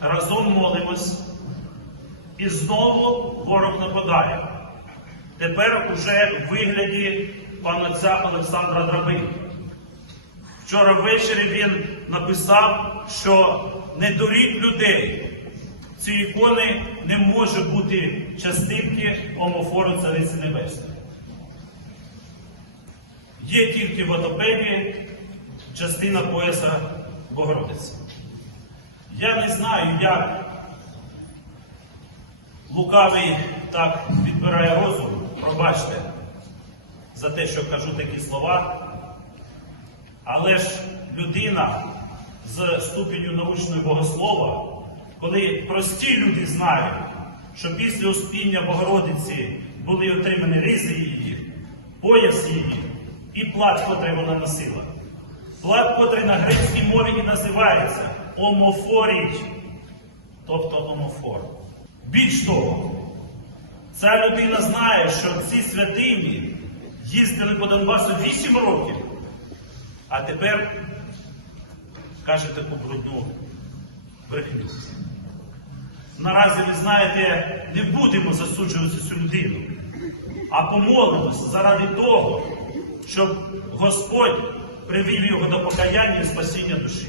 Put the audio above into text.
разом молимось, і знову ворог нападає. Тепер уже в вигляді пана отця Олександра Драби. Вчора ввечері він написав, що не дуріть людей. Ці ікони не може бути частинки омофору Цариці Небесної. Є тільки в отопеді частина пояса Богородиці. Я не знаю, як лукавий так відбирає розум, пробачте за те, що кажу такі слова. Але ж людина з ступеню научного богослова, коли прості люди знають, що після успіння Богородиці були отримані ризи її, пояс її і плат, котрий вона носила. Плат, котрий на грецькій мові і називається омофорій, тобто омофор. Більш того, ця людина знає, що ці святині їздили по Донбасу 8 років. А тепер каже таку брудну брехню. Наразі, ви знаєте, не будемо засуджувати цю людину, а помолимося заради того, щоб Господь привів його до покаяння і спасіння душі.